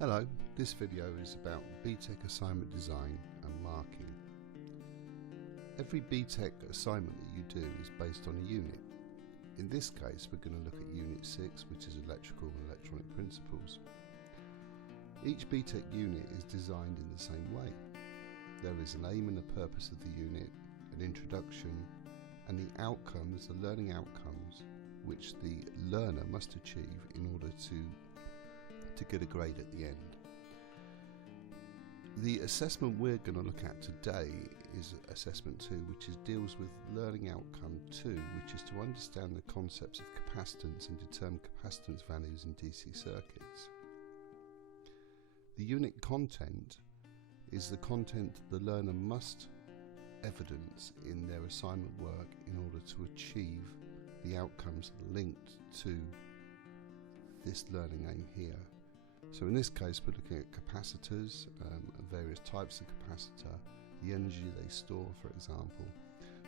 Hello, this video is about BTEC assignment design and marking. Every BTEC assignment that you do is based on a unit. In this case we're going to look at Unit 6, which is Electrical and Electronic Principles. Each BTEC unit is designed in the same way. There is an aim and a purpose of the unit, an introduction, and the outcomes, the learning outcomes, which the learner must achieve in order to get a grade at the end. The assessment we're going to look at today is Assessment 2, which deals with Learning Outcome 2, which is to understand the concepts of capacitance and determine capacitance values in DC circuits. The unit content is the content the learner must evidence in their assignment work in order to achieve the outcomes linked to this learning aim here. So in this case we're looking at capacitors, various types of capacitor, the energy they store, for example.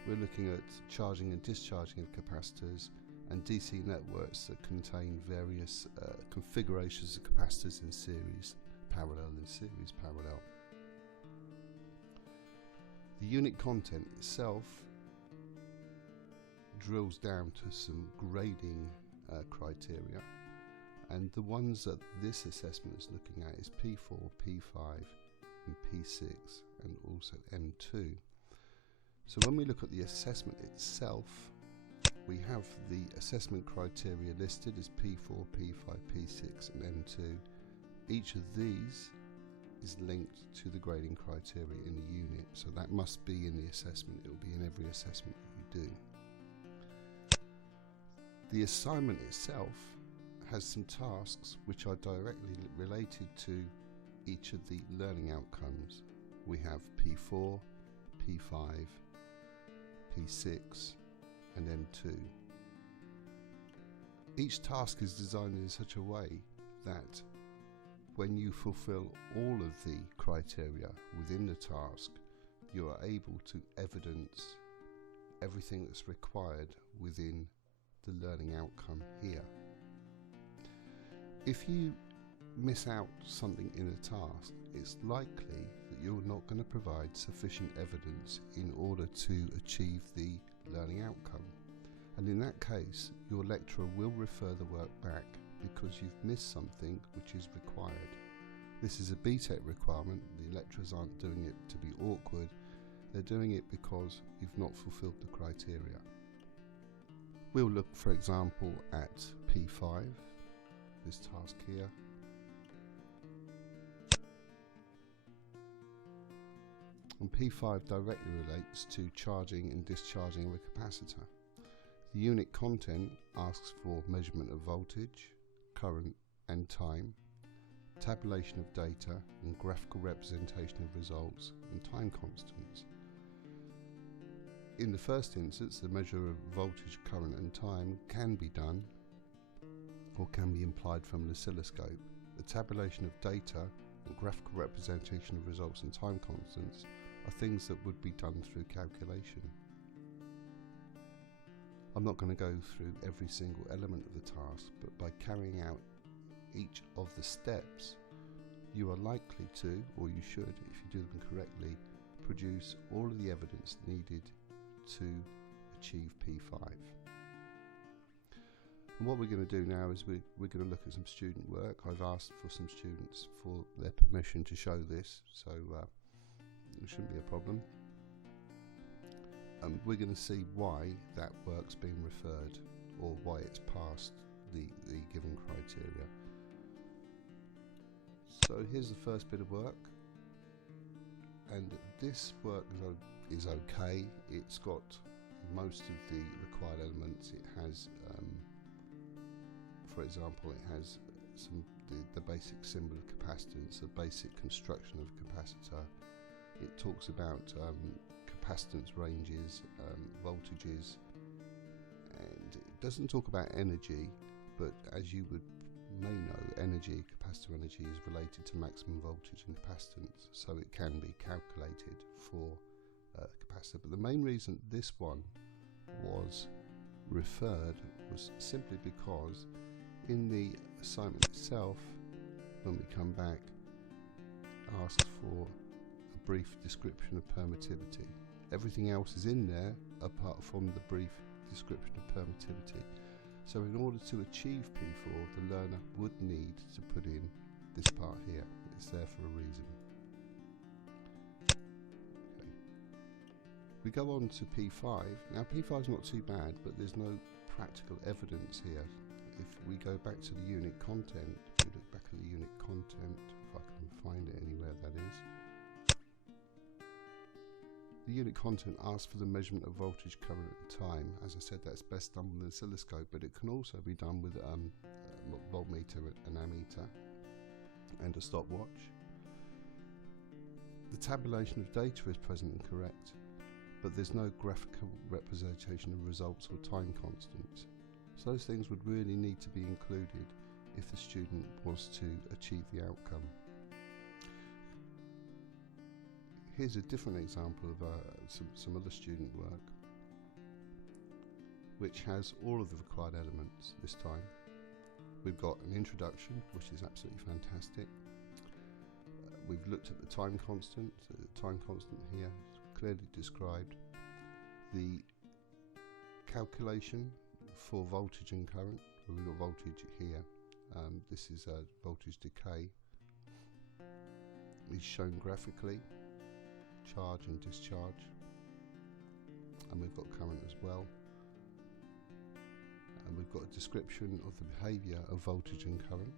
We're looking at charging and discharging of capacitors and DC networks that contain various configurations of capacitors in series, parallel and series parallel. The unit content itself drills down to some grading criteria. And the ones that this assessment is looking at is P4, P5 and P6 and also M2. So when we look at the assessment itself, we have the assessment criteria listed as P4, P5, P6 and M2. Each of these is linked to the grading criteria in the unit, so that must be in the assessment. It will be in every assessment that you do. The assignment itself has some tasks which are directly related to each of the learning outcomes. We have P4, P5, P6 and M2. Each task is designed in such a way that when you fulfill all of the criteria within the task, you are able to evidence everything that's required within the learning outcome here. If you miss out something in a task, it's likely that you're not going to provide sufficient evidence in order to achieve the learning outcome. And in that case, your lecturer will refer the work back because you've missed something which is required. This is a BTEC requirement. The lecturers aren't doing it to be awkward. They're doing it because you've not fulfilled the criteria. We'll look, for example, at P5. This task here. And P5 directly relates to charging and discharging of a capacitor. The unit content asks for measurement of voltage, current and time, tabulation of data and graphical representation of results and time constants. In the first instance, the measure of voltage, current and time can be done or can be implied from an oscilloscope. The tabulation of data and graphical representation of results and time constants are things that would be done through calculation. I'm not going to go through every single element of the task, but by carrying out each of the steps, you are likely to, or you should, if you do them correctly, produce all of the evidence needed to achieve P5. And what we're going to do now is we're going to look at some student work. I've asked for some students for their permission to show this, so it shouldn't be a problem. We're going to see why that work's been referred or why it's passed the given criteria. So here's the first bit of work, and this work is okay. It's got most of the required elements. It has for example, it has the basic symbol of capacitance, the basic construction of a capacitor. It talks about capacitance ranges, voltages, and it doesn't talk about energy, but as you may know, energy, capacitor energy, is related to maximum voltage and capacitance, so it can be calculated for a capacitor. But the main reason this one was referred was simply because in the assignment itself when we come back, asks for a brief description of permittivity. Everything else is in there apart from the brief description of permittivity. So in order to achieve P4, the learner would need to put in this part here. It's there for a reason. Okay. We go on to P5. Now P5 is not too bad, but there's no practical evidence here. If we go back to the unit content, if we look back at the unit content, if I can find it anywhere, that is. The unit content asks for the measurement of voltage, current at the time. As I said, that's best done with an oscilloscope, but it can also be done with a voltmeter, an ammeter, and a stopwatch. The tabulation of data is present and correct, but there's no graphical representation of results or time constants. So those things would really need to be included if the student was to achieve the outcome. Here's a different example of some other student work, which has all of the required elements this time. We've got an introduction, which is absolutely fantastic. We've looked at the time constant. So the time constant here is clearly described. The calculation for voltage and current. We've got voltage here. This is voltage decay. Is shown graphically. Charge and discharge, and we've got current as well, and we've got a description of the behaviour of voltage and current.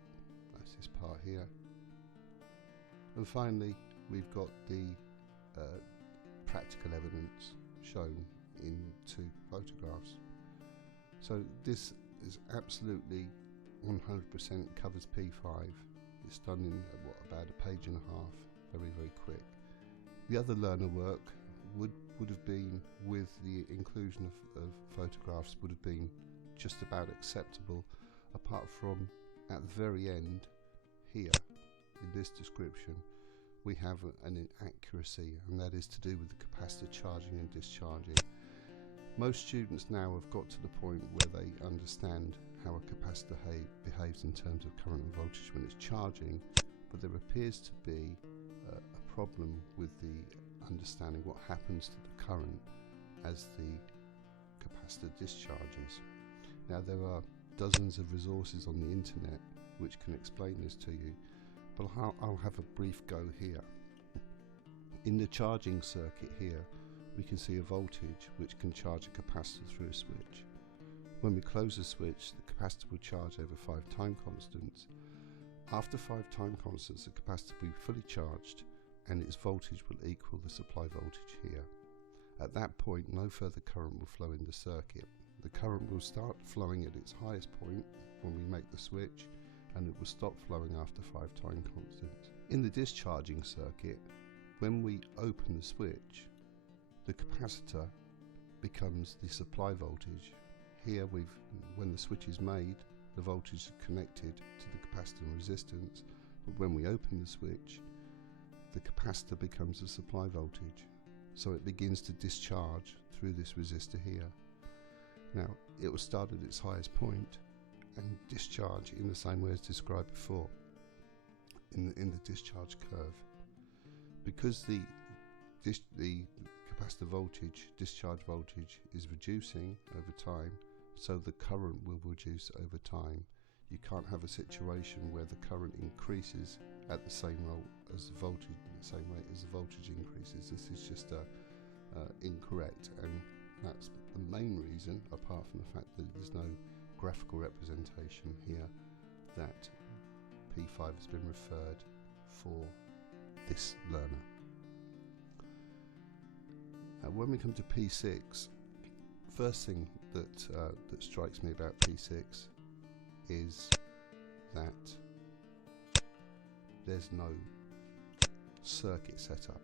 That's this part here, and finally we've got the practical evidence shown in 2 photographs. So this is absolutely 100% covers P5. It's done in about a page and a half, very, very quick. The other learner work would have been, with the inclusion of photographs, would have been just about acceptable, apart from at the very end here in this description we have an inaccuracy, and that is to do with the capacitor charging and discharging. Most students now have got to the point where they understand how a capacitor behaves in terms of current and voltage when it's charging, but there appears to be a problem with the understanding what happens to the current as the capacitor discharges. Now there are dozens of resources on the internet which can explain this to you, but I'll have a brief go here. In the charging circuit here we can see a voltage which can charge a capacitor through a switch. When we close the switch, the capacitor will charge over 5 time constants. After 5 time constants, the capacitor will be fully charged and its voltage will equal the supply voltage here. At that point, no further current will flow in the circuit. The current will start flowing at its highest point when we make the switch, and it will stop flowing after 5 time constants. In the discharging circuit, when we open the switch, the capacitor becomes the supply voltage. Here, when the switch is made, the voltage is connected to the capacitor resistance, but when we open the switch, the capacitor becomes the supply voltage. So it begins to discharge through this resistor here. Now, it will start at its highest point and discharge in the same way as described before in the discharge curve. Because the capacitor voltage, discharge voltage, is reducing over time, so the current will reduce over time. You can't have a situation where the current increases at the same rate as the voltage, the same rate as the voltage increases. This is just incorrect, and that's the main reason, apart from the fact that there's no graphical representation here, that P5 has been referred for this learner. When we come to P6, first thing that strikes me about P6 is that there's no circuit setup.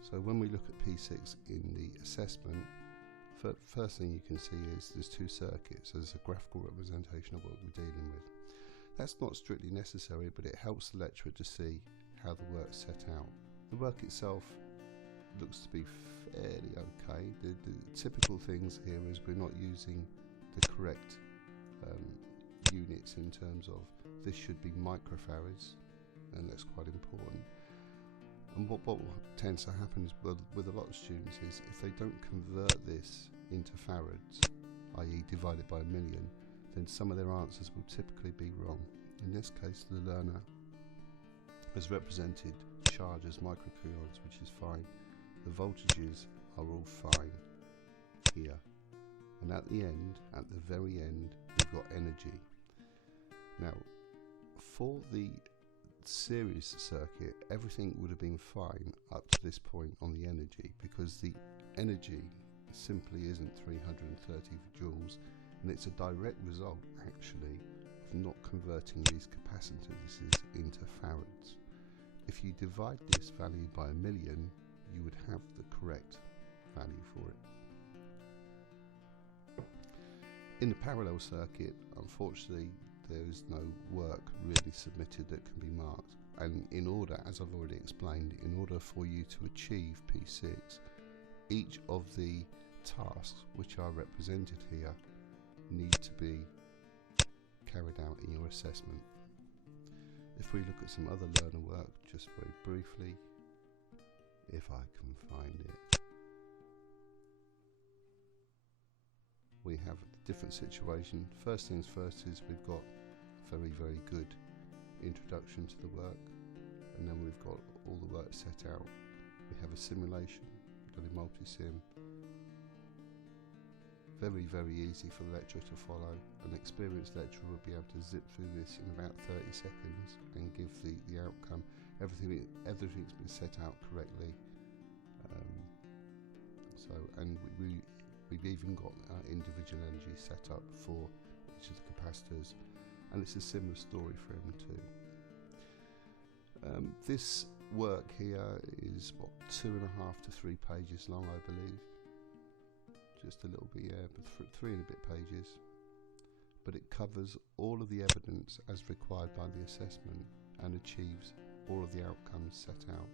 So when we look at P6 in the assessment, first thing you can see is there's 2 circuits. There's a graphical representation of what we're dealing with. That's not strictly necessary, but it helps the lecturer to see how the work's set out. The work itself looks to be fairly okay. The typical things here is we're not using the correct units in terms of this should be microfarads, and that's quite important. And what tends to happen is with a lot of students is if they don't convert this into farads, i.e. divide it by 1,000,000, then some of their answers will typically be wrong. In this case, the learner has represented charge as microcoulombs, which is fine. The voltages are all fine here. And at the end, at the very end, we've got energy. Now, for the series circuit, everything would have been fine up to this point on the energy, because the energy simply isn't 330 joules, and it's a direct result actually of not converting these capacitances into farads. If you divide this value by 1,000,000, you would have the correct value for it. In the parallel circuit, unfortunately, there is no work really submitted that can be marked, and in order, as I've already explained, in order for you to achieve P6, each of the tasks which are represented here need to be carried out in your assessment. If we look at some other learner work, just very briefly, if I can find it, we have a different situation. First things first is we've got a very good introduction to the work, and then we've got all the work set out. We have a simulation done in multi-sim. Very easy for the lecturer to follow. An experienced lecturer will be able to zip through this in about 30 seconds and give the outcome. Everything's been set out correctly. We've even got individual energy set up for each of the capacitors, and it's a similar story for M2. This work here is 2.5 to 3 pages long, I believe. Just a little bit, but 3 and a bit pages. But it covers all of the evidence as required by the assessment and achieves all of the outcomes set out.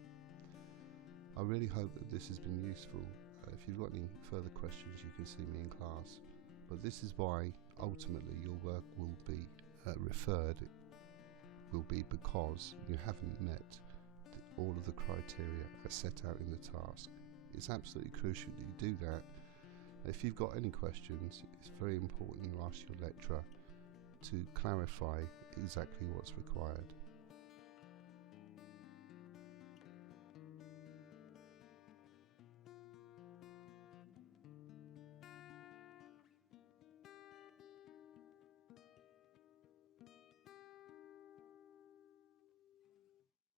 I really hope that this has been useful. If you've got any further questions, you can see me in class. But this is why ultimately your work will be referred. It will be because you haven't met all of the criteria as set out in the task. It's absolutely crucial that you do that. If you've got any questions, it's very important you ask your lecturer to clarify exactly what's required.